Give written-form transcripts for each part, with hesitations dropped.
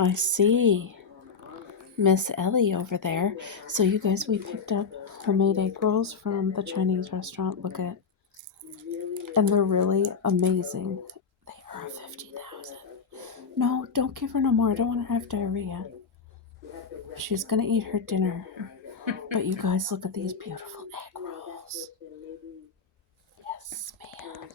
I see. Miss Ellie over there. So you guys, we picked up homemade egg rolls from the Chinese restaurant. Look at, and they're really amazing. They are 50,000. No, don't give her no more. I don't want her to have diarrhea. She's gonna eat her dinner. But you guys, look at these beautiful egg rolls. Yes, ma'am.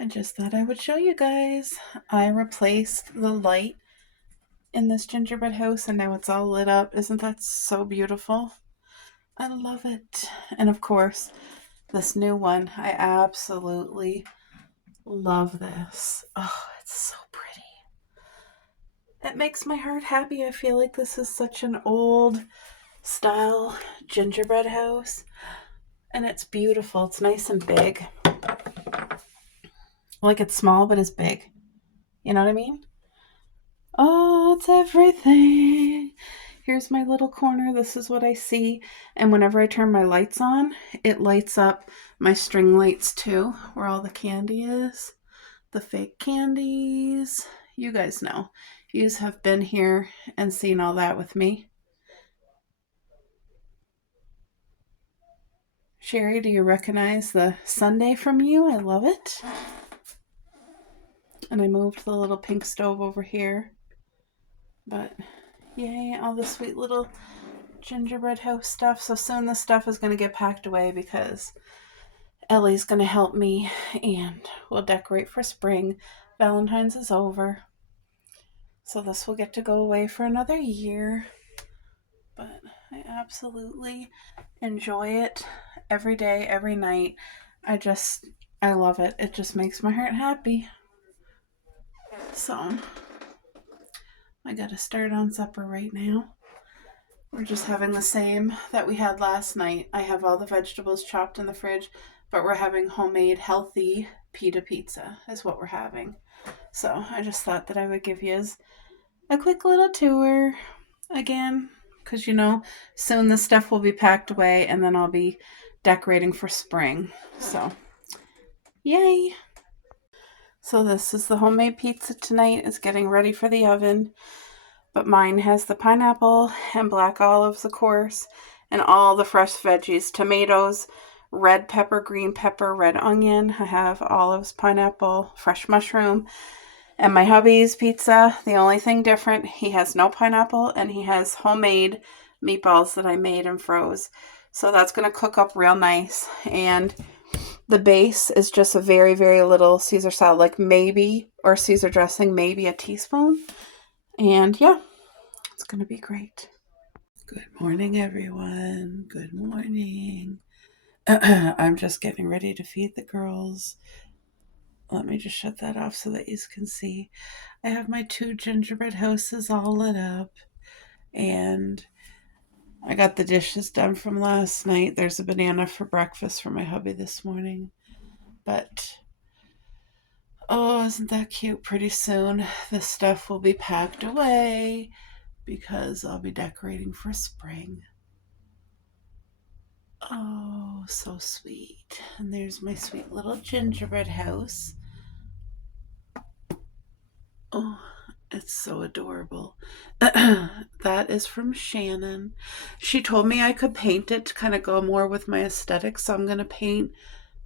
I just thought I would show you guys. I replaced the light in this gingerbread house and now it's all lit up. Isn't that so beautiful? I love it. And of course, this new one, I absolutely love this. Oh, it's so pretty. It makes my heart happy. I feel like this is such an old style gingerbread house and it's beautiful. It's nice and big. Like it's small, but it's big. You know what I mean? Oh, it's everything. Here's my little corner. This is what I see. And whenever I turn my lights on, it lights up my string lights too, where all the candy is. The fake candies. You guys know. You have been here and seen all that with me. Sherry, do you recognize the sundae from you? I love it. And I moved the little pink stove over here. But yay, all the sweet little gingerbread house stuff. So soon this stuff is going to get packed away because Ellie's going to help me and we'll decorate for spring. Valentine's is over. So this will get to go away for another year. But I absolutely enjoy it every day, every night. I love it. It just makes my heart happy. So I got to start on supper right now. We're just having the same that we had last night. I have all the vegetables chopped in the fridge, but we're having homemade healthy pita pizza is what we're having. So I just thought that I would give you a quick little tour again, because soon this stuff will be packed away and then I'll be decorating for spring. So yay. So this is the homemade pizza tonight. It's getting ready for the oven. But mine has the pineapple and black olives, of course, and all the fresh veggies, tomatoes, red pepper, green pepper, red onion. I have olives, pineapple, fresh mushroom. And my hubby's pizza, the only thing different, he has no pineapple and he has homemade meatballs that I made and froze. So that's going to cook up real nice. And the base is just a very, very little Caesar salad, like maybe, or Caesar dressing, maybe a teaspoon. And yeah, it's going to be great. Good morning, everyone. Good morning. I'm just getting ready to feed the girls. Let me just shut that off so that you can see. I have my 2 gingerbread houses all lit up. And I got the dishes done from last night. There's a banana for breakfast for my hubby this morning. But oh, isn't that cute? Pretty soon this stuff will be packed away because I'll be decorating for spring. Oh, so sweet. And there's my sweet little gingerbread house. Oh, it's so adorable. That is from Shannon. She told me I could paint it to kind of go more with my aesthetic, so I'm going to paint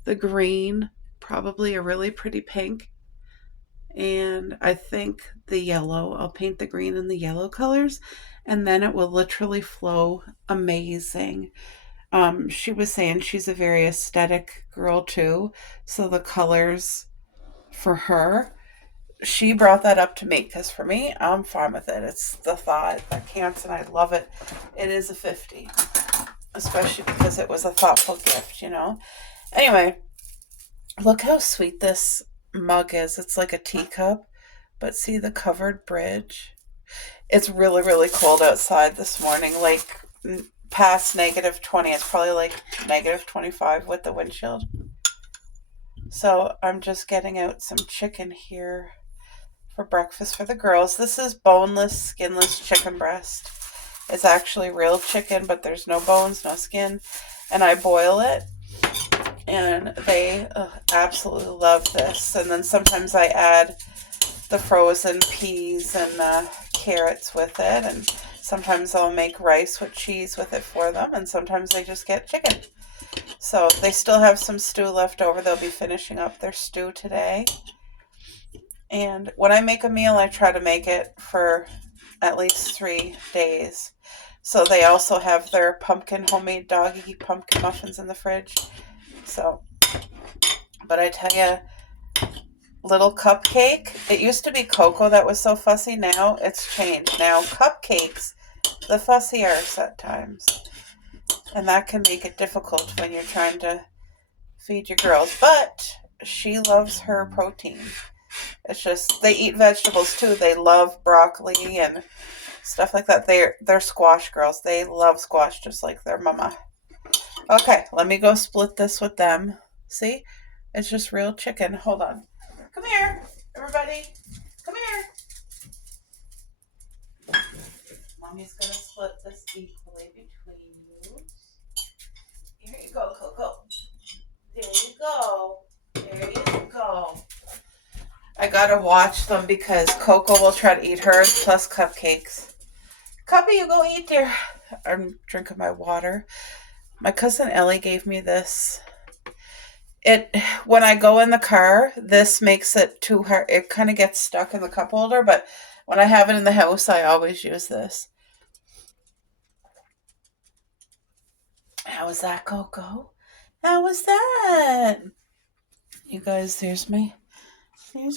the green, probably a really pretty pink. And I think the yellow, I'll paint the green and the yellow colors, and then it will literally flow amazing. She was saying she's a very aesthetic girl too, so the colors for her, she brought that up to me because for me, I'm fine with it. It's the thought that counts, and I love it. It is a 50, especially because it was a thoughtful gift, Anyway, look how sweet this mug is. It's like a teacup, but see the covered bridge? It's really, really cold outside this morning, like past -20. It's probably like -25 with the windshield. So I'm just getting out some chicken here for breakfast for the girls. This is boneless, skinless chicken breast. It's actually real chicken, but there's no bones, no skin. And I boil it, and they absolutely love this. And then sometimes I add the frozen peas and carrots with it, and sometimes I'll make rice with cheese with it for them, and sometimes they just get chicken. So they still have some stew left over. They'll be finishing up their stew today. And when I make a meal, I try to make it for at least 3 days. So they also have their homemade doggy pumpkin muffins in the fridge. So, but I tell you, little cupcake. It used to be Coco that was so fussy. Now it's changed. Now cupcakes, the fussier at times. And that can make it difficult when you're trying to feed your girls. But she loves her protein. It's just, they eat vegetables too. They love broccoli and stuff like that. They're squash girls. They love squash just like their mama. Okay, let me go split this with them. See? It's just real chicken. Hold on. Come here, everybody. Come here. Mommy's going to split this equally between you. Here you go, Coco. There you go. There you go. I gotta watch them because Coco will try to eat hers plus cupcakes. Cubby, you go eat, dear. I'm drinking my water. My cousin Ellie gave me this. When I go in the car, this makes it too hard. It kind of gets stuck in the cup holder, but when I have it in the house, I always use this. How was that, Coco? How was that? You guys, there's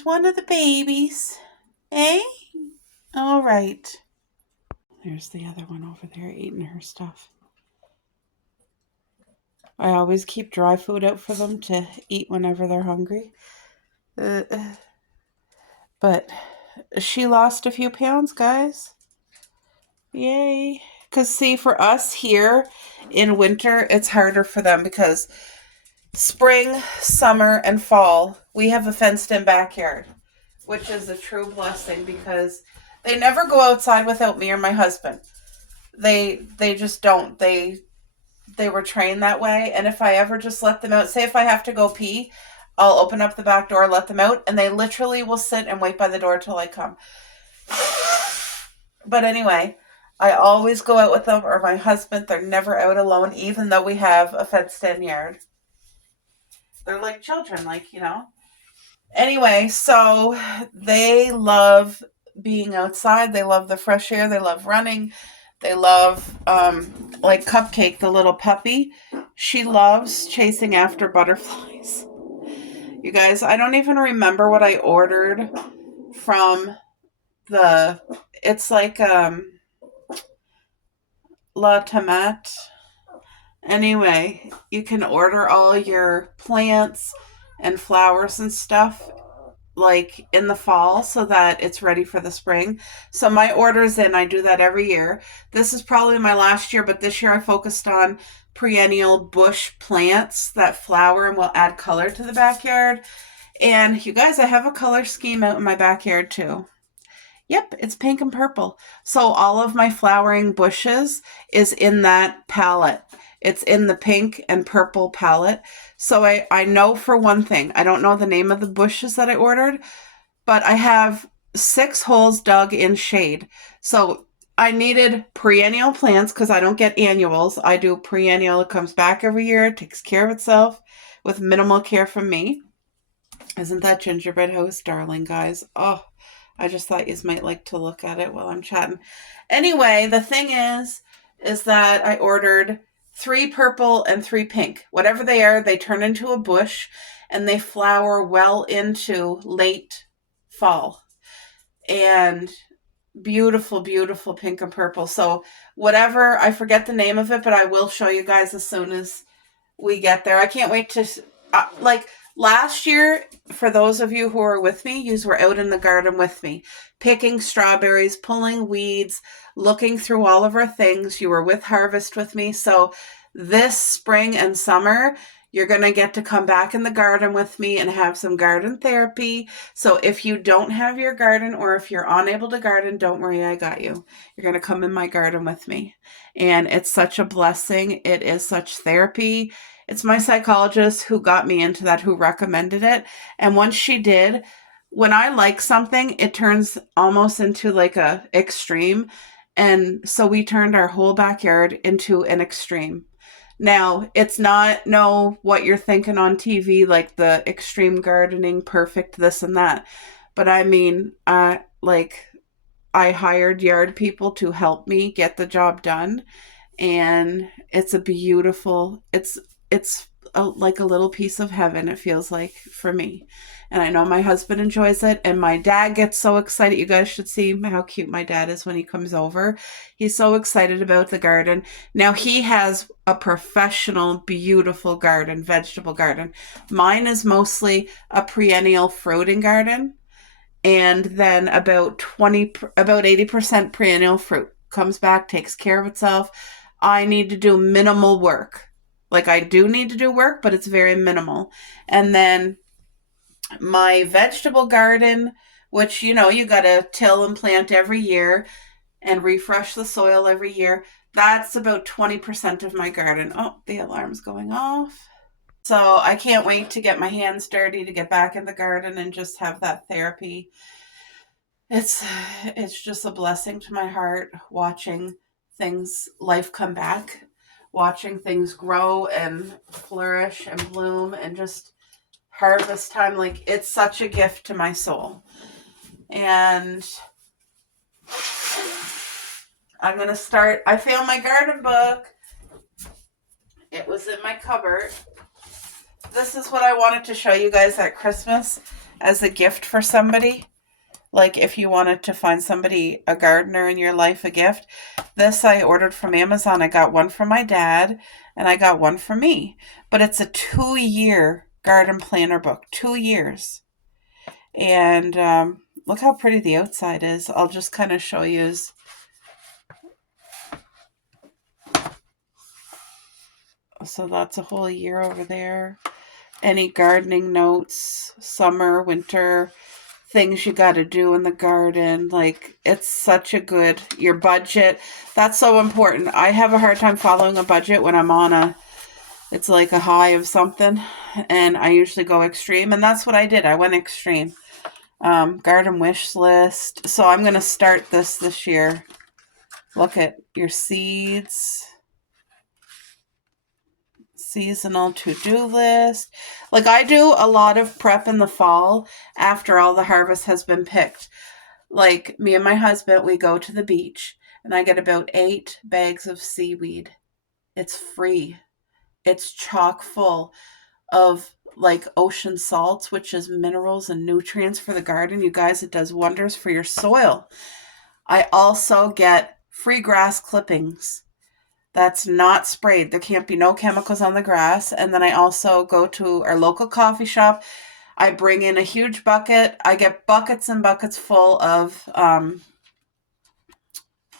one of the babies. Eh? All right. There's the other one over there eating her stuff. I always keep dry food out for them to eat whenever they're hungry. But she lost a few pounds, guys. Yay. Because see, for us here in winter, it's harder for them because spring, summer, and fall, we have a fenced-in backyard, which is a true blessing because they never go outside without me or my husband. They just don't. They were trained that way, and if I ever just let them out, say if I have to go pee, I'll open up the back door, let them out, and they literally will sit and wait by the door till I come. But anyway, I always go out with them or my husband. They're never out alone, even though we have a fenced-in yard. They're like children, Anyway, so they love being outside. They love the fresh air. They love running. They love, like Cupcake, the little puppy. She loves chasing after butterflies. You guys, I don't even remember what I ordered from it's like, La Tomate. Anyway, you can order all your plants and flowers and stuff like in the fall so that it's ready for the spring. So my order's in. I do that every year. This is probably my last year, but this year I focused on perennial bush plants that flower and will add color to the backyard. And you guys, I have a color scheme out in my backyard too. Yep, it's pink and purple. So all of my flowering bushes is in that palette. It's in the pink and purple palette. So I know for one thing, I don't know the name of the bushes that I ordered, but I have 6 holes dug in shade. So I needed perennial plants because I don't get annuals. I do perennial. It comes back every year, takes care of itself with minimal care from me. Isn't that gingerbread house darling, guys? Oh, I just thought you might like to look at it while I'm chatting. Anyway, the thing is that I ordered 3 purple and 3 pink. Whatever they are, they turn into a bush and they flower well into late fall. And beautiful, beautiful pink and purple. So whatever, I forget the name of it, but I will show you guys as soon as we get there. I can't wait to, like last year, for those of you who were with me, you were out in the garden with me, picking strawberries, pulling weeds, looking through all of our things. You were with Harvest with me. So this spring and summer, you're going to get to come back in the garden with me and have some garden therapy. So if you don't have your garden, or if you're unable to garden, don't worry, I got you. You're going to come in my garden with me. And it's such a blessing. It is such therapy. It's my psychologist who got me into that, who recommended it. And once she did, when I like something, it turns almost into like a extreme. And so we turned our whole backyard into an extreme. Now, it's not what you're thinking on TV, like the extreme gardening, perfect this and that. But I mean, like I hired yard people to help me get the job done, and it's a beautiful, it's like a little piece of heaven, it feels like, for me. And I know my husband enjoys it, and my dad gets so excited. You guys should see how cute my dad is when he comes over. He's so excited about the garden. Now, he has a professional, beautiful garden, vegetable garden. Mine is mostly a perennial fruiting garden, and then about 80% perennial fruit. Comes back, takes care of itself. I need to do minimal work. Like, I do need to do work, but it's very minimal. And then my vegetable garden, which, you got to till and plant every year and refresh the soil every year. That's about 20% of my garden. Oh, the alarm's going off. So I can't wait to get my hands dirty, to get back in the garden and just have that therapy. It's just a blessing to my heart, watching life come back, watching things grow and flourish and bloom, and just harvest time. Like, it's such a gift to my soul. And I'm going to start. I found my garden book. It was in my cupboard. This is what I wanted to show you guys at Christmas as a gift for somebody. Like, if you wanted to find somebody, a gardener in your life, a gift. This I ordered from Amazon. I got one for my dad, and I got one for me. But it's a 2-year garden planner book. 2 years. And look how pretty the outside is. I'll just kind of show you. So that's a whole year over there. Any gardening notes, summer, winter, things you got to do in the garden. Like, it's such a good, your budget. That's so important. I have a hard time following a budget when I'm on it's like a high of something, and I usually go extreme, and that's what I did. I went extreme. Garden wish list. So I'm going to start this year. Look at your seeds. Seasonal to-do list. Like, I do a lot of prep in the fall after all the harvest has been picked. Like, me and my husband, we go to the beach, and I get about 8 bags of seaweed. It's free. It's chock full of like ocean salts, which is minerals and nutrients for the garden. You guys, it does wonders for your soil. I also get free grass clippings. That's not sprayed. There can't be no chemicals on the grass. And then I also go to our local coffee shop. I bring in a huge bucket. I get buckets and buckets full of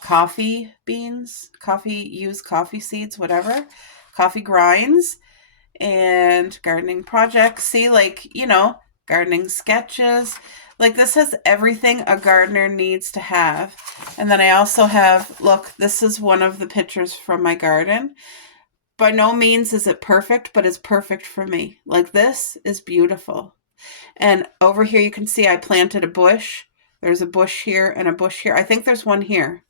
coffee beans, used coffee seeds, whatever, coffee grinds, and gardening projects. See, like, gardening sketches. Like, this has everything a gardener needs to have. And then I also have, look, this is one of the pictures from my garden. By no means is it perfect, but it's perfect for me. Like, this is beautiful. And over here you can see I planted a bush. There's a bush here and a bush here. I think there's one here.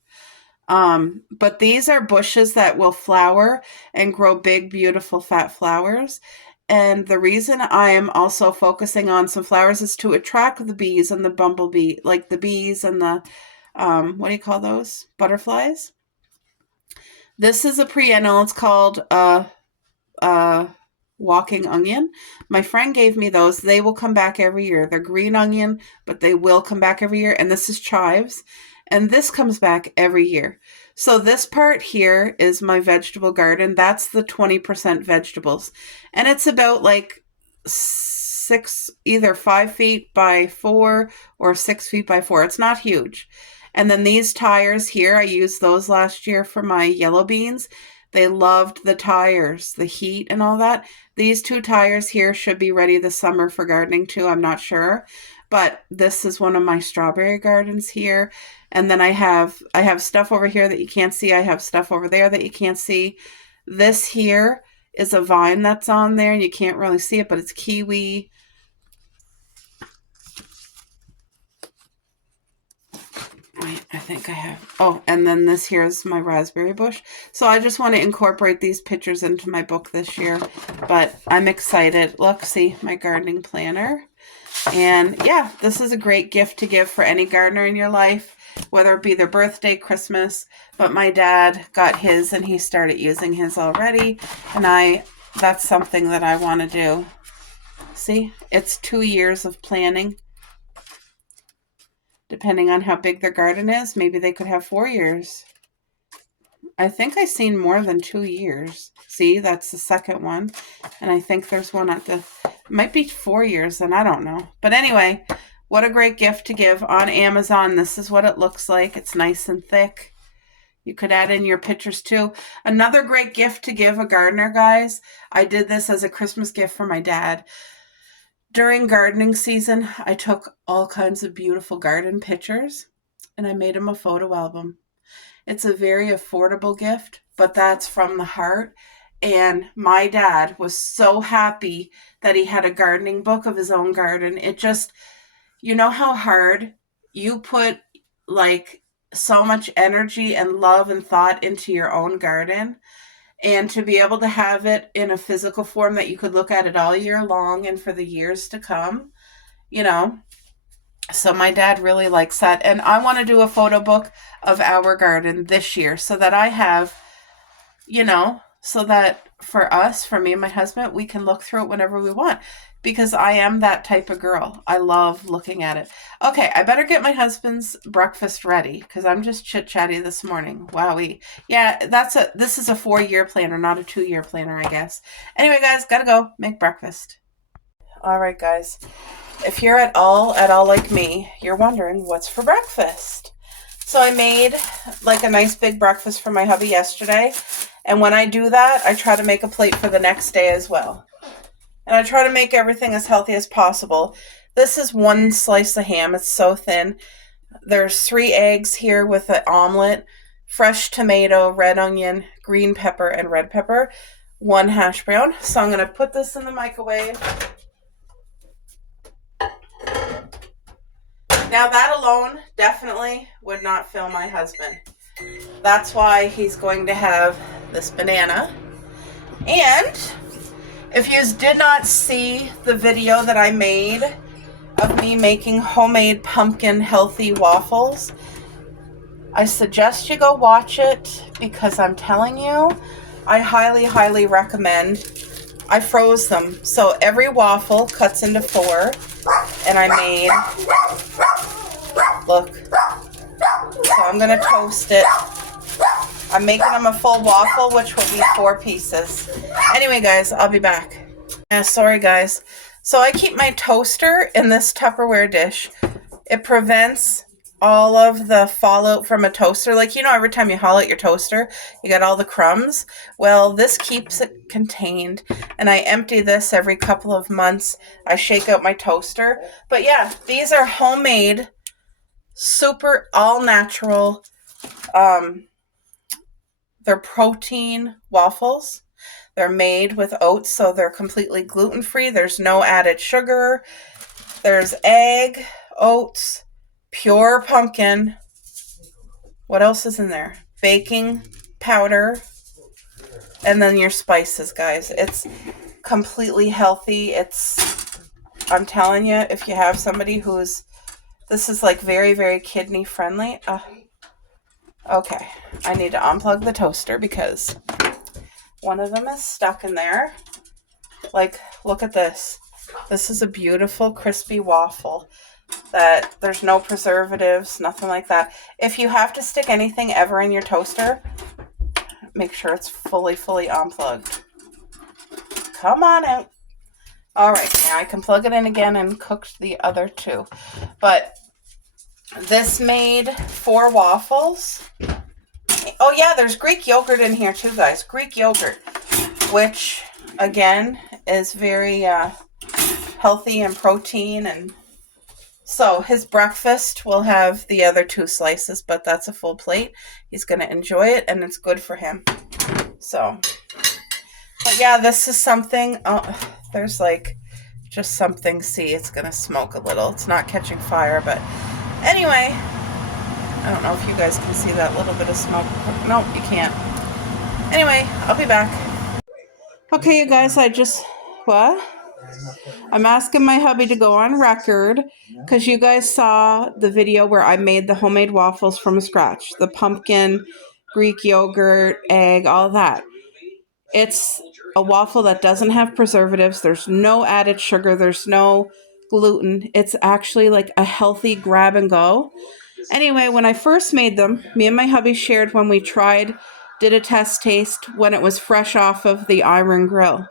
But these are bushes that will flower and grow big, beautiful, fat flowers. And the reason I am also focusing on some flowers is to attract the bees and the bumblebee, like the bees and the, what do you call those? Butterflies. This is a perennial. It's called, walking onion. My friend gave me those. They will come back every year. They're green onion, but they will come back every year. And this is chives. And this comes back every year. So this part here is my vegetable garden. That's the 20% vegetables. And it's about like either 5 feet by 4 or 6 feet by 4. It's not huge. And then these tires here, I used those last year for my yellow beans. They loved the tires, the heat and all that. These 2 tires here should be ready this summer for gardening too. I'm not sure. But this is one of my strawberry gardens here. And then I have stuff over here that you can't see. I have stuff over there that you can't see. This here is a vine that's on there and you can't really see it, but it's kiwi. Wait, I think I have. Oh, and then this here is my raspberry bush. So I just want to incorporate these pictures into my book this year. But I'm excited. Look, see my gardening planner. And yeah, this is a great gift to give for any gardener in your life, whether it be their birthday, Christmas. But my dad got his and he started using his already. And that's something that I want to do. See, it's 2 years of planning. Depending on how big their garden is, maybe they could have 4 years. I think I've seen more than 2 years. See, that's the second one. And I think there's one at might be 4 years, and I don't know. But anyway, what a great gift to give on Amazon. This is what it looks like. It's nice and thick. You could add in your pictures too. Another great gift to give a gardener, guys. I did this as a Christmas gift for my dad. During gardening season, I took all kinds of beautiful garden pictures and I made him a photo album. It's a very affordable gift, but that's from the heart. And my dad was so happy that he had a gardening book of his own garden. It just, you know how hard you put like so much energy and love and thought into your own garden? And to be able to have it in a physical form that you could look at it all year long and for the years to come, you know. So my dad really likes that. And I want to do a photo book of our garden this year so that I have, you know, so that for us, for me and my husband, we can look through it whenever we want. Because I am that type of girl. I love looking at it. Okay, I better get my husband's breakfast ready because I'm just chit-chatty this morning. Wowie. Yeah, this is a 4-year planner, not a 2-year planner, I guess. Anyway, guys, gotta go make breakfast. All right, guys. If you're at all like me, you're wondering what's for breakfast. So I made like a nice big breakfast for my hubby yesterday. And when I do that, I try to make a plate for the next day as well. And I try to make everything as healthy as possible. This is 1 slice of ham. It's so thin. There's 3 eggs here with an omelet, fresh tomato, red onion, green pepper, and red pepper, 1 hash brown. So I'm going to put this in the microwave. Now that alone definitely would not fill my husband. That's why he's going to have this banana. And if you did not see the video that I made of me making homemade pumpkin healthy waffles, I suggest you go watch it because I'm telling you, I highly, highly recommend. I froze them. So every waffle cuts into 4 and I made, look, so I'm going to toast it. I'm making them a full waffle, which will be 4 pieces. Anyway, guys, I'll be back. Yeah, sorry, guys. So I keep my toaster in this Tupperware dish. It prevents all of the fallout from a toaster. Like, you know, every time you haul out your toaster, you got all the crumbs. Well, this keeps it contained. And I empty this every couple of months. I shake out my toaster. But yeah, these are homemade, super all-natural, they're protein waffles. They're made with oats, so they're completely gluten-free. There's no added sugar. There's egg, oats, pure pumpkin. What else is in there? Baking powder. And then your spices, guys. It's completely healthy. I'm telling you, if you have somebody this is like very, very kidney friendly. Okay, I need to unplug the toaster because one of them is stuck in there. Like, look at this. This is a beautiful crispy waffle that there's no preservatives, nothing like that. If you have to stick anything ever in your toaster, make sure it's fully unplugged. Come on out. All right, now I can plug it in again and cook the other two. But this made 4 waffles. Oh yeah, there's Greek yogurt in here too, guys. Greek yogurt, which again is very healthy and protein. And so his breakfast will have the other 2 slices, but that's a full plate. He's going to enjoy it, and it's good for him. So, but yeah, this is something. Oh, there's like just something. See, it's going to smoke a little. It's not catching fire, but anyway, I don't know if you guys can see that little bit of smoke. No, you can't. Anyway, I'll be back. Okay, you guys, what? I'm asking my hubby to go on record because you guys saw the video where I made the homemade waffles from scratch. The pumpkin, Greek yogurt, egg, all that. It's a waffle that doesn't have preservatives. There's no added sugar. There's no gluten. It's actually like a healthy grab and go. Anyway, when I first made them, me and my hubby shared when we did a test taste when it was fresh off of the iron grill.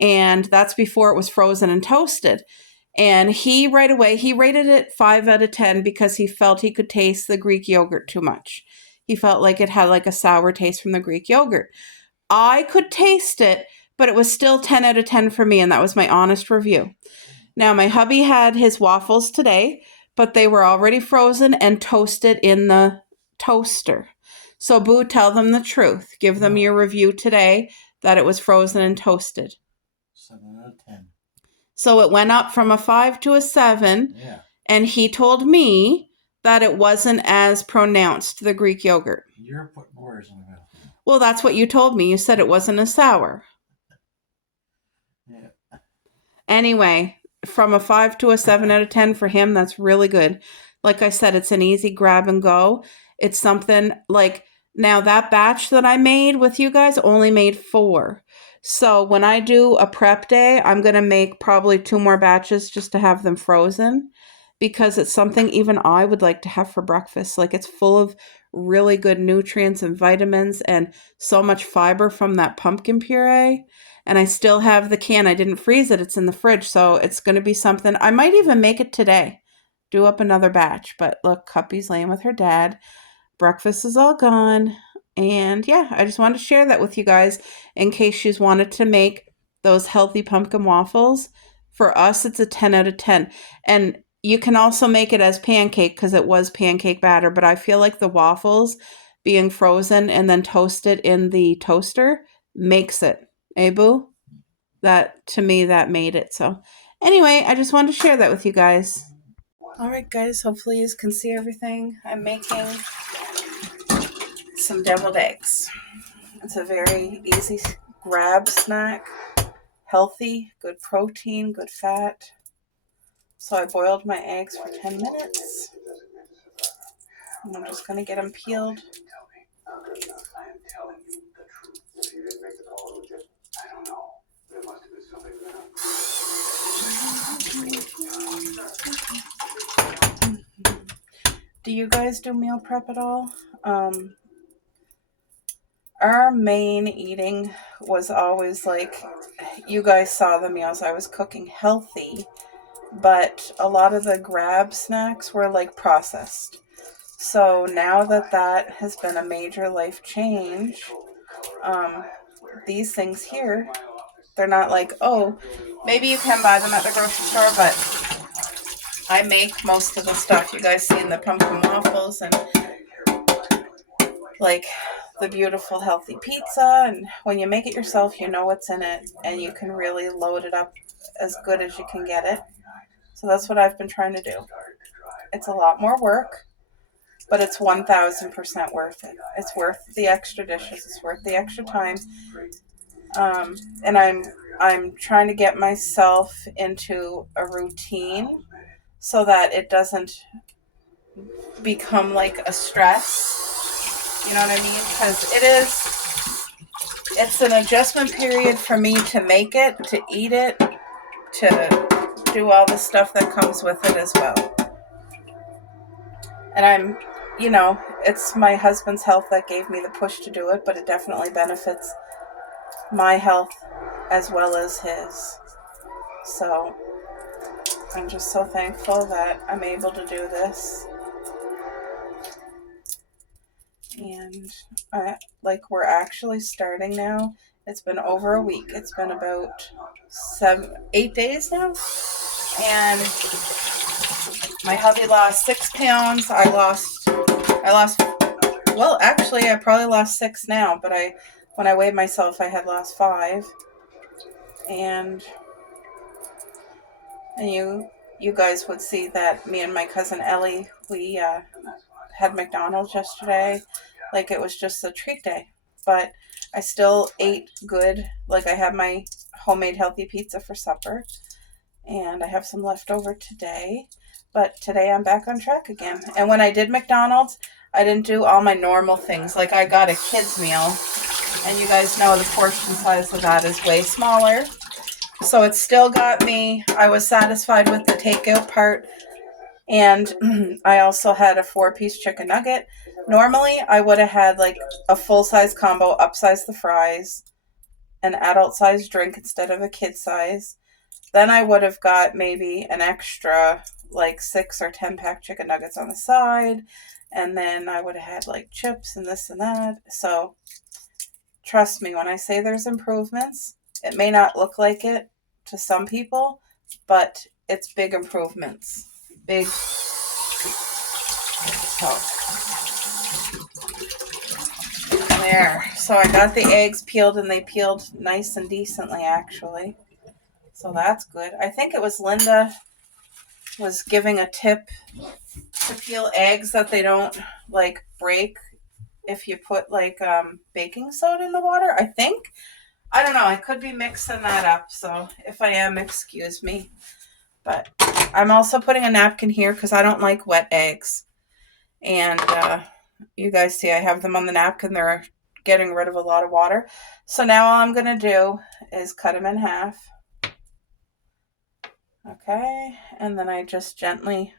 And that's before it was frozen and toasted. And he rated it 5 out of 10 because he felt he could taste the Greek yogurt too much. He felt like it had like a sour taste from the Greek yogurt. I could taste it, but it was still 10 out of 10 for me, and that was my honest review. Now, my hubby had his waffles today, but they were already frozen and toasted in the toaster. So, Boo, tell them the truth. Give them your review today that it was frozen and toasted. 7 out of 10. So it went up from a 5 to a 7. Yeah. And he told me that it wasn't as pronounced, the Greek yogurt. You're putting words in my mouth. Well, that's what you told me. You said it wasn't as sour. Yeah. Anyway, from a 5 to a 7 out of 10 for him, that's really good. Like I said, it's an easy grab and go. It's something like, now that batch that I made with you guys only made 4. So when I do a prep day, I'm going to make probably 2 more batches just to have them frozen because it's something even I would like to have for breakfast. Like, it's full of really good nutrients and vitamins and so much fiber from that pumpkin puree. And I still have the can. I didn't freeze it. It's in the fridge. So it's going to be something. I might even make it today. Do up another batch. But look, Cuppy's laying with her dad. Breakfast is all gone. And yeah, I just wanted to share that with you guys in case she's wanted to make those healthy pumpkin waffles. For us, it's a 10 out of 10. And you can also make it as pancake because it was pancake batter. But I feel like the waffles being frozen and then toasted in the toaster makes it. Eh, Boo? That, to me, that made it. So anyway, I just wanted to share that with you guys. All right, guys. Hopefully you can see everything. I'm making some deviled eggs. It's a very easy grab snack. Healthy, good protein, good fat. So I boiled my eggs for 10 minutes. And I'm just going to get them peeled. Do you guys do meal prep at all? Our main eating was always like, you guys saw the meals. I was cooking healthy, but a lot of the grab snacks were like processed. So now that has been a major life change, these things here, they're not like, oh, maybe you can buy them at the grocery store, but I make most of the stuff. You guys seen the pumpkin waffles and like the beautiful healthy pizza, and when you make it yourself, you know what's in it, and you can really load it up as good as you can get it. So that's what I've been trying to do. It's a lot more work, but it's 1,000% worth it. It's worth the extra dishes. It's worth the extra time. And I'm trying to get myself into a routine so that it doesn't become like a stress. You know what I mean? Because it's an adjustment period for me to make it, to eat it, to do all the stuff that comes with it as well. And I'm, it's my husband's health that gave me the push to do it, but it definitely benefits my health as well as his. So I'm just so thankful that I'm able to do this. And we're actually starting now. It's been over a week. It's been about 8 days now. And my hubby lost 6 pounds. I lost, well, actually, I probably lost 6 now, but when I weighed myself, I had lost 5. And you guys would see that me and my cousin Ellie, we had McDonald's yesterday. Like, it was just a treat day. But I still ate good. Like, I had my homemade healthy pizza for supper. And I have some left over today. But today I'm back on track again. And when I did McDonald's, I didn't do all my normal things. Like, I got a kid's meal. And you guys know the portion size of that is way smaller. So it still got me. I was satisfied with the takeout part. And I also had a 4-piece chicken nugget. Normally, I would have had like a full-size combo, upsize the fries, an adult-size drink instead of a kid-size. Then I would have got maybe an extra like 6 or 10-pack chicken nuggets on the side. And then I would have had like chips and this and that. So trust me, when I say there's improvements, it may not look like it to some people, but it's big improvements. Big. So there. So I got the eggs peeled, and they peeled nice and decently, actually. So that's good. I think it was Linda was giving a tip to peel eggs that they don't like break if you put like baking soda in the water. I think. I don't know. I could be mixing that up. So if I am, excuse me. But I'm also putting a napkin here because I don't like wet eggs. And you guys see I have them on the napkin. They're getting rid of a lot of water. So now all I'm going to do is cut them in half. Okay. And then I just gently,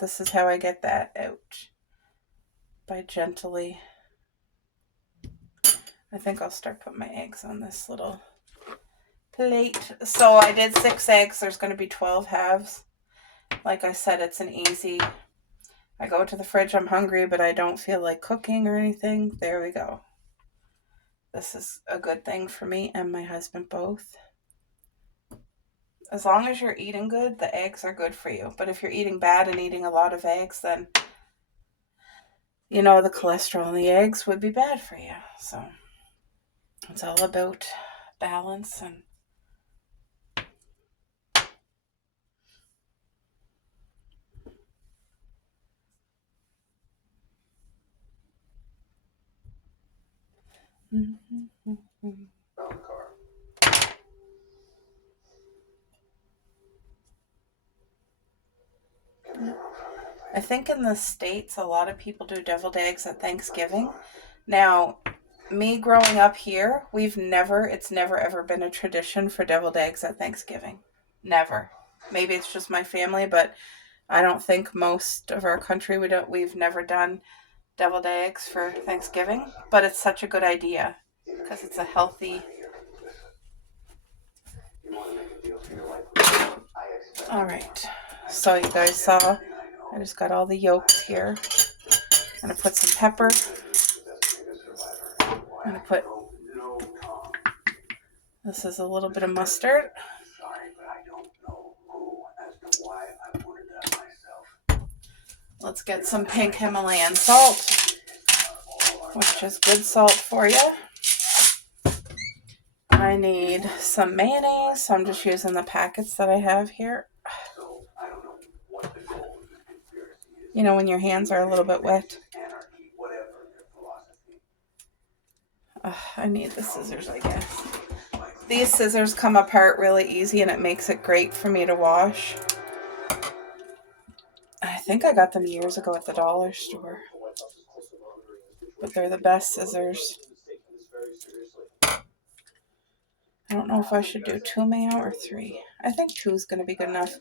this is how I get that out. By gently. I think I'll start putting my eggs on this little plate. So I did 6 eggs. There's going to be 12 halves. Like I said, it's an easy. I go to the fridge, I'm hungry, but I don't feel like cooking or anything. There we go. This is a good thing for me and my husband both. As long as you're eating good, the eggs are good for you. But if you're eating bad and eating a lot of eggs, then the cholesterol in the eggs would be bad for you. So it's all about balance and I think in the States, a lot of people do deviled eggs at Thanksgiving. Now, me growing up here, it's never ever been a tradition for deviled eggs at Thanksgiving. Never. Maybe it's just my family, but I don't think most of our country, we've never done deviled eggs for Thanksgiving, but it's such a good idea because it's a healthy. All right. So you guys saw, I just got all the yolks here. I'm going to put some pepper. I'm going to put, this is a little bit of mustard. Let's get some pink Himalayan salt, which is good salt for you. I need some mayonnaise, so I'm just using the packets that I have here. When your hands are a little bit wet. I need the scissors, I guess. These scissors come apart really easy, and it makes it great for me to wash. I think I got them years ago at the dollar store. But they're the best scissors. I don't know if I should do 2 mayo or 3. I think 2 is going to be good enough.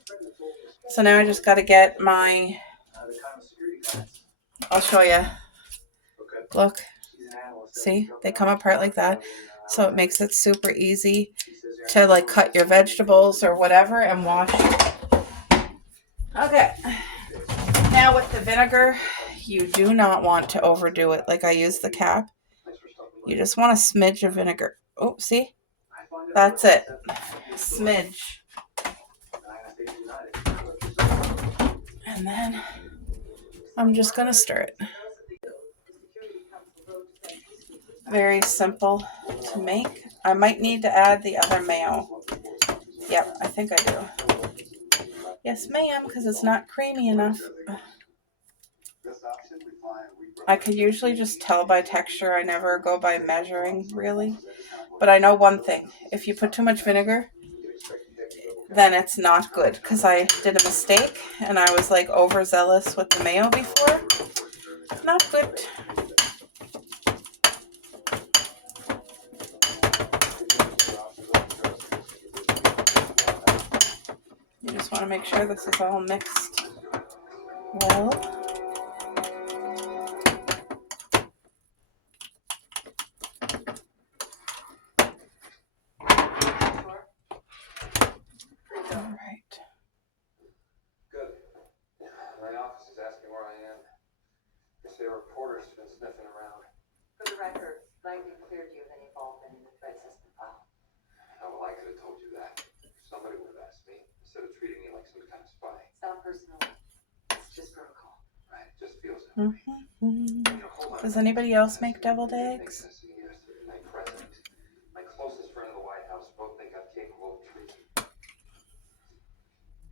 So now I just got to get my, I'll show you. Look, see, they come apart like that. So it makes it super easy to like cut your vegetables or whatever and wash. Okay. Now with the vinegar, you do not want to overdo it. Like I use the cap. You just want a smidge of vinegar. Oh, see? That's it. Smidge. And then I'm just going to stir it. Very simple to make. I might need to add the other mayo. Yep, I think I do. Yes, ma'am, because it's not creamy enough. I could usually just tell by texture. I never go by measuring, really. But I know one thing. If you put too much vinegar, then it's not good. Because I did a mistake, and I was like overzealous with the mayo before. Not good. You just want to make sure this is all mixed well. All right. Good. My office is asking where I am. They say a reporter's been sniffing around. For the record, Lightning cleared you of any involvement in the threat system file. Oh, well, I could have told you that. Somebody would have asked me, instead of treating me like some kind of spy. It's not personal. It's just protocol. Right, it just feels that way. Does anybody else make deviled eggs? My president, my closest friend in the White House, both think I'm capable of treason.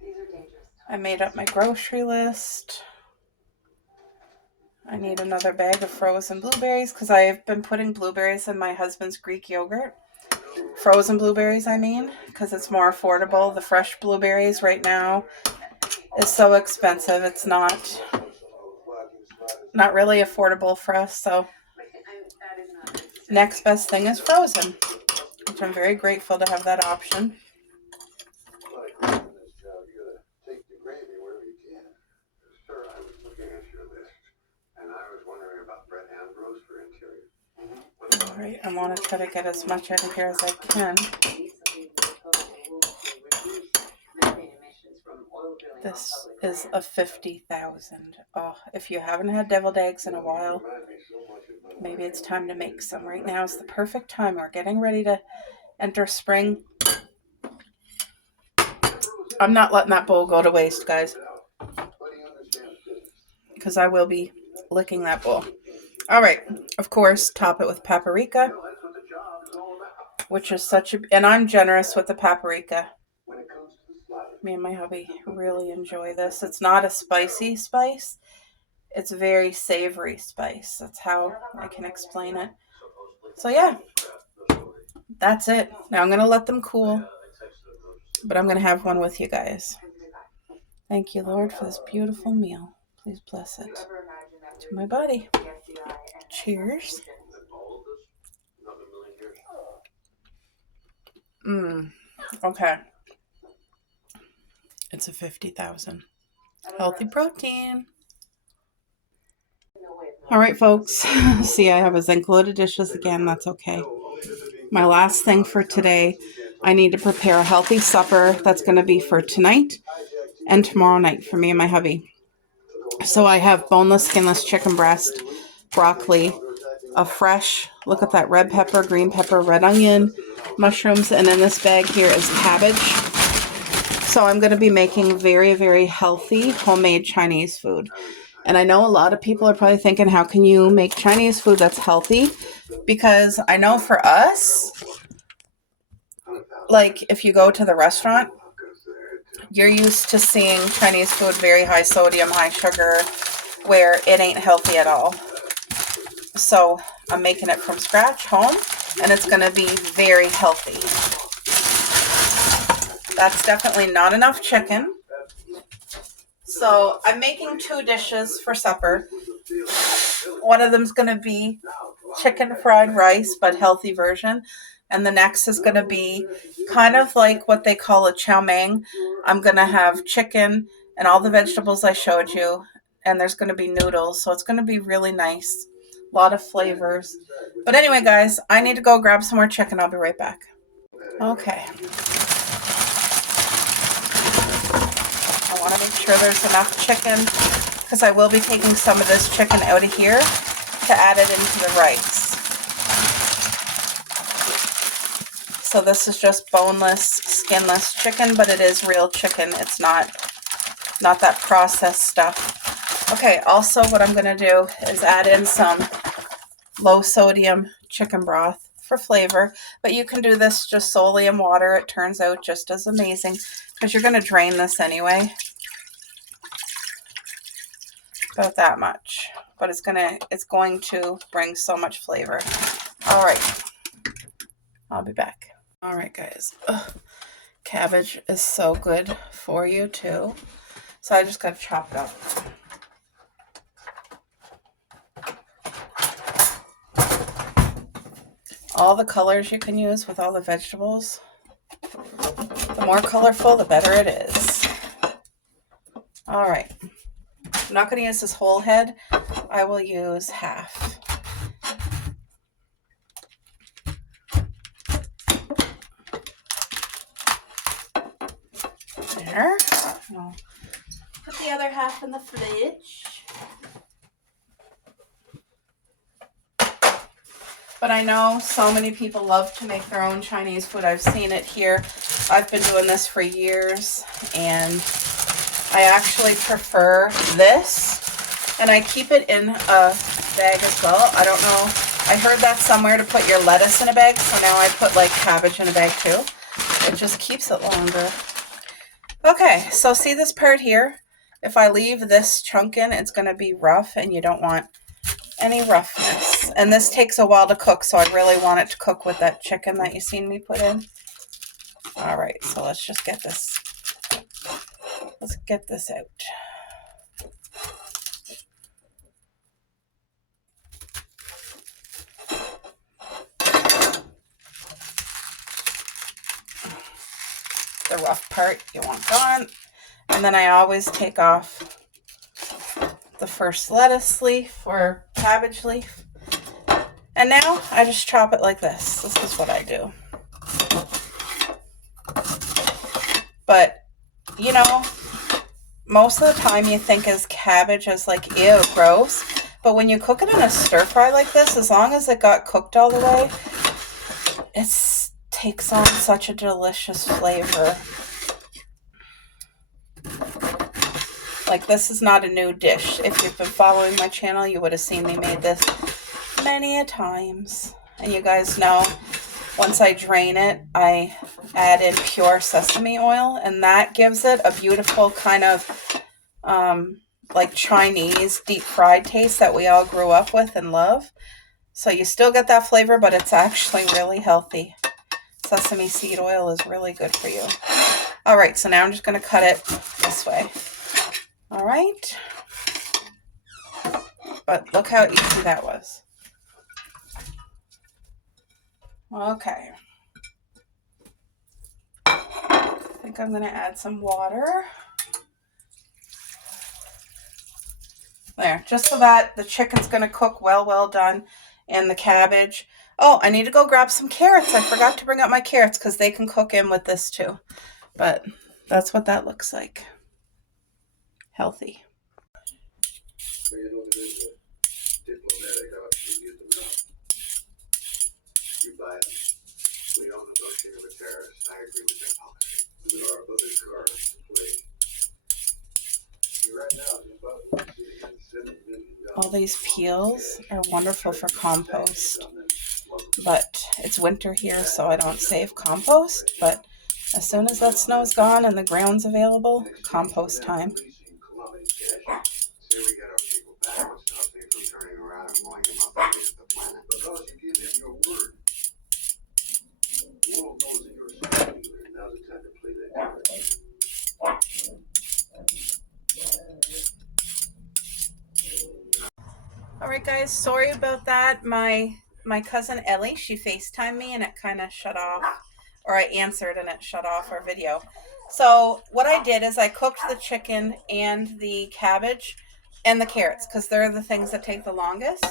These are dangerous times. I made up my grocery list. I need another bag of frozen blueberries because I've been putting blueberries in my husband's Greek yogurt. Frozen blueberries, I mean, because it's more affordable. The fresh blueberries right now is so expensive. It's not really affordable for us. So next best thing is frozen, which I'm very grateful to have that option. All right, I want to try to get as much out of here as I can. This is a 50,000. Oh, if you haven't had deviled eggs in a while, maybe it's time to make some. Right now is the perfect time. We're getting ready to enter spring. I'm not letting that bowl go to waste, guys, because I will be licking that bowl. All right, of course, top it with paprika, which is and I'm generous with the paprika. Me and my hubby really enjoy this. It's not a spicy spice. It's very savory spice. That's how I can explain it. So yeah, that's it. Now I'm going to let them cool, but I'm going to have one with you guys. Thank you, Lord, for this beautiful meal. Please bless it to my body. Cheers. Okay. It's a 50,000. Healthy protein. All right, folks. See, I have a zinc loaded dishes again. That's okay. My last thing for today, I need to prepare a healthy supper that's going to be for tonight and tomorrow night for me and my hubby. So I have boneless, skinless chicken breast, broccoli, a fresh, look at that, red pepper, green pepper, red onion, mushrooms, and then this bag here is cabbage. So I'm going to be making very, very healthy homemade Chinese food. And I know a lot of people are probably thinking, how can you make Chinese food that's healthy? Because I know for us, like if you go to the restaurant, you're used to seeing Chinese food very high sodium, high sugar, where it ain't healthy at all. So I'm making it from scratch home, and it's going to be very healthy. That's definitely not enough chicken. So I'm making 2 dishes for supper. One of them's going to be chicken fried rice, but healthy version. And the next is going to be kind of like what they call a chow mein. I'm going to have chicken and all the vegetables I showed you. And there's going to be noodles. So it's going to be really nice. A lot of flavors. But anyway, guys, I need to go grab some more chicken. I'll be right back. Okay. I want to make sure there's enough chicken because I will be taking some of this chicken out of here to add it into the rice. So this is just boneless, skinless chicken, but it is real chicken. It's not that processed stuff. Okay, also what I'm going to do is add in some low sodium chicken broth for flavor, but you can do this just solely in water. It turns out just as amazing because you're going to drain this anyway. About that much, but it's going to bring so much flavor. All right, I'll be back. All right, guys. Ugh. Cabbage is so good for you too, so I just got to chop it up. All the colors you can use with all the vegetables. The more colorful, the better it is. All right. I'm not going to use this whole head. I will use half. There. I'll put the other half in the fridge. But I know so many people love to make their own Chinese food. I've seen it here. I've been doing this for years, and I actually prefer this, and I keep it in a bag as well. I don't know. I heard that somewhere to put your lettuce in a bag, so now I put like cabbage in a bag too. It just keeps it longer. Okay, so see this part here? If I leave this chunk in, it's going to be rough, and you don't want any roughness. And this takes a while to cook, so I really want it to cook with that chicken that you seen me put in. All right, so let's just get this. Let's get this out. The rough part you want gone. And then I always take off the first lettuce leaf or cabbage leaf. And now I just chop it like this. This is what I do. But, you know, most of the time you think as cabbage as like, ew, gross. But when you cook it in a stir fry like this, as long as it got cooked all the way, it takes on such a delicious flavor. Like, this is not a new dish. If you've been following my channel, you would have seen me made this many a times. And you guys know, once I drain it, I add in pure sesame oil, and that gives it a beautiful kind of like Chinese deep fried taste that we all grew up with and love. So you still get that flavor, but it's actually really healthy. Sesame seed oil is really good for you. All right, so now I'm just going to cut it this way. All right. But look how easy that was. Okay. I think I'm going to add some water. There, just so that the chicken's going to cook well done, and the cabbage. Oh, I need to go grab some carrots. I forgot to bring up my carrots because they can cook in with this too. But that's what that looks like. Healthy. Well, you know, there is a diplomatic option to get them out. You buy them. We don't negotiate with terrorists. I agree with their policy. There are other cards to play. Right now, Zimbabwe is sitting on $7 million. All these peels are wonderful for compost. But it's winter here, so I don't save compost. But as soon as that snow's gone and the ground's available, compost time. Alright guys, sorry about that. My my cousin Ellie, she FaceTimed me and it kind of shut off, or I answered and it shut off our video. So what I did is I cooked the chicken and the cabbage and the carrots because they're the things that take the longest.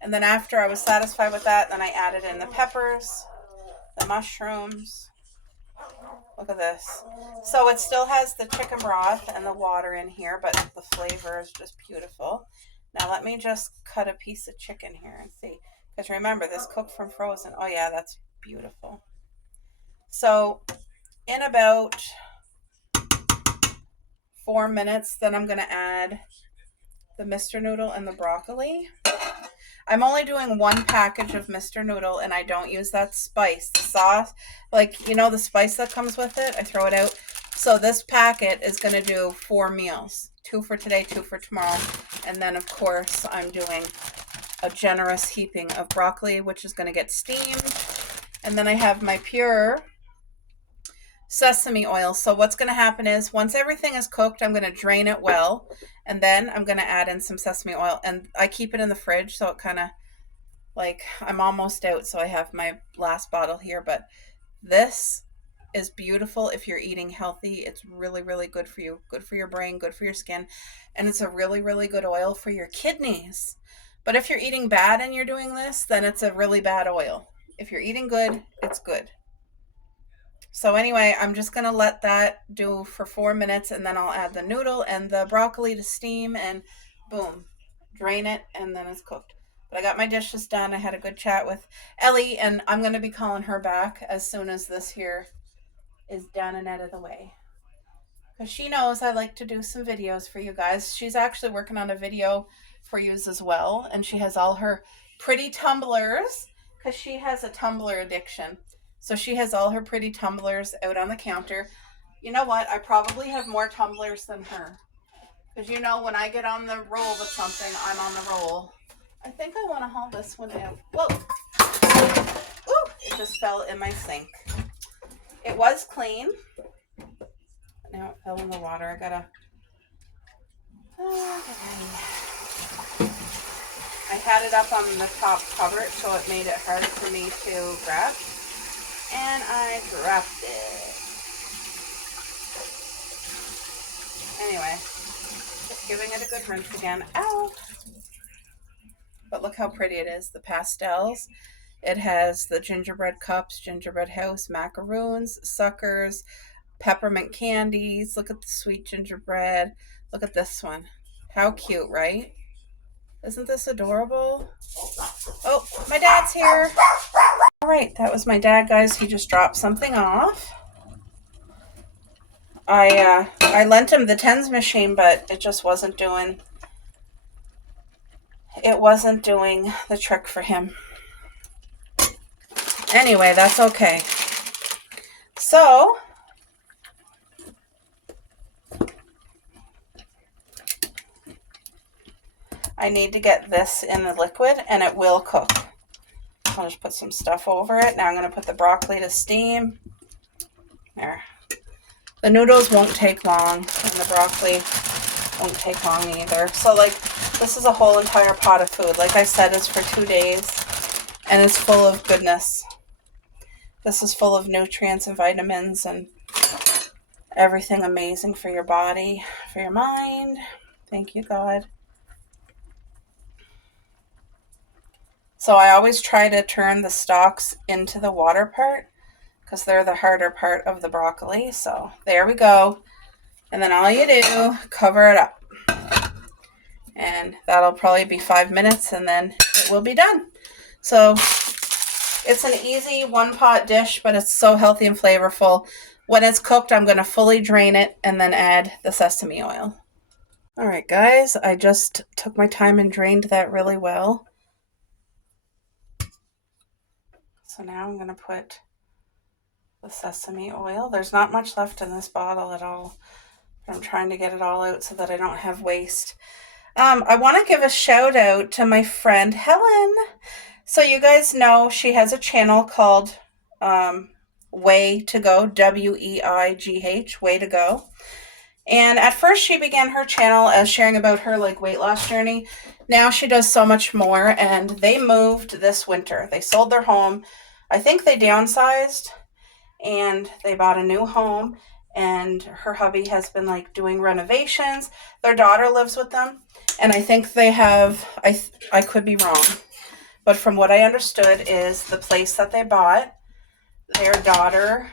And then after I was satisfied with that, then I added in the peppers, the mushrooms. Look at this. So it still has the chicken broth and the water in here, but the flavor is just beautiful. Now let me just cut a piece of chicken here and see. Because remember, this cooked from frozen. Oh yeah, that's beautiful. So in about 4 minutes, then I'm going to add the Mr. Noodle and the broccoli. I'm only doing 1 package of Mr. Noodle and I don't use that spice. The sauce, like, you know, the spice that comes with it, I throw it out. So this packet is going to do 4 meals. 2 for today, 2 for tomorrow. And then, of course, I'm doing a generous heaping of broccoli, which is going to get steamed. And then I have my pure sesame oil. So what's going to happen is once everything is cooked, I'm going to drain it well. And then I'm going to add in some sesame oil. And I keep it in the fridge. So it kind of like I'm almost out. So I have my last bottle here. But this is beautiful if you're eating healthy. It's really, really good for you. Good for your brain. Good for your skin. And it's a really, really good oil for your kidneys. But if you're eating bad and you're doing this, then it's a really bad oil. If you're eating good, it's good. So anyway, I'm just going to let that do for 4 minutes and then I'll add the noodle and the broccoli to steam and boom, drain it and then it's cooked. But I got my dishes done. I had a good chat with Ellie and I'm going to be calling her back as soon as this here is done and out of the way. Because she knows I like to do some videos for you guys. She's actually working on a video for you as well. And she has all her pretty tumblers because she has a tumbler addiction. So she has all her pretty tumblers out on the counter. You know what? I probably have more tumblers than her. Because you know, when I get on the roll with something, I'm on the roll. I think I want to haul this one down. Whoa! Ooh! It just fell in my sink. It was clean. But now it fell in the water. I gotta... I had it up on the top cover, so it made it hard for me to grab. And I dropped it. Anyway, just giving it a good rinse again. Ow! But look how pretty it is. The pastels. It has the gingerbread cups, gingerbread house, macaroons, suckers, peppermint candies. Look at the sweet gingerbread. Look at this one. How cute, right? Isn't this adorable? Oh, my dad's here. All right, that was my dad, guys. He just dropped something off. I lent him the tens machine, but it just wasn't doing the trick for him. Anyway, that's okay. So I need to get this in the liquid and it will cook. I'll just put some stuff over it. Now I'm going to put the broccoli to steam. There. The noodles won't take long, and the broccoli won't take long either. So, like, this is a whole entire pot of food. Like I said, it's for 2 days, and it's full of goodness. This is full of nutrients and vitamins and everything amazing for your body, for your mind. Thank you, God. So I always try to turn the stalks into the water part because they're the harder part of the broccoli. So there we go. And then all you do, cover it up. And that'll probably be 5 minutes and then it will be done. So it's an easy one-pot dish, but it's so healthy and flavorful. When it's cooked, I'm going to fully drain it and then add the sesame oil. All right, guys, I just took my time and drained that really well. So now I'm going to put the sesame oil. There's not much left in this bottle at all. But I'm trying to get it all out so that I don't have waste. I want to give a shout out to my friend Helen. So you guys know she has a channel called Way to Go, WEIGH, Way to Go. And at first she began her channel as sharing about her like weight loss journey. now she does so much more, and they moved this winter. They sold their home. I think they downsized and they bought a new home, and her hubby has been like doing renovations. Their daughter lives with them, and I think they have, I could be wrong, but from what I understood is the place that they bought, their daughter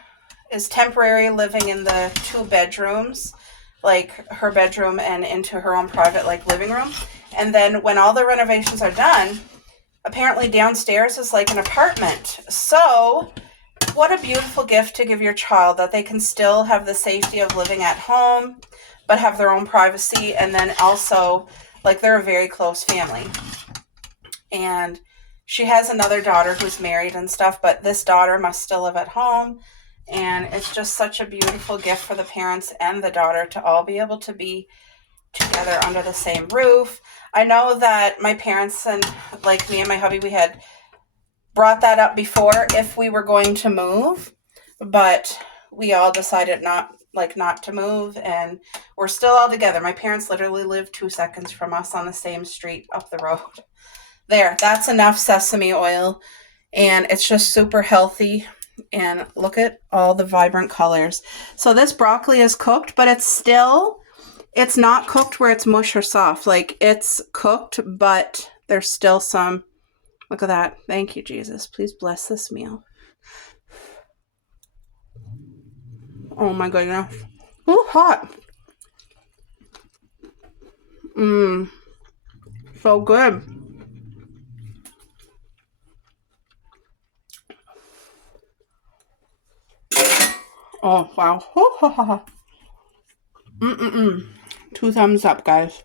is temporary living in the 2 bedrooms, like her bedroom and into her own private like living room. And then when all the renovations are done, apparently downstairs is like an apartment. So what a beautiful gift to give your child, that they can still have the safety of living at home, but have their own privacy. And then also, like, they're a very close family. And she has another daughter who's married and stuff, but this daughter must still live at home. And it's just such a beautiful gift for the parents and the daughter to all be able to be together under the same roof. I know that my parents and like me and my hubby, we had brought that up before if we were going to move, but we all decided not to move, and we're still all together. My parents literally live 2 seconds from us on the same street up the road. There, that's enough sesame oil, and it's just super healthy. And look at all the vibrant colors. So this broccoli is cooked, but it's not cooked where it's mush or soft. Like, it's cooked, but there's still some. Look at that. Thank you, Jesus. Please bless this meal. Oh my goodness. Ooh, hot. So good. Oh, wow. 2 thumbs up, guys.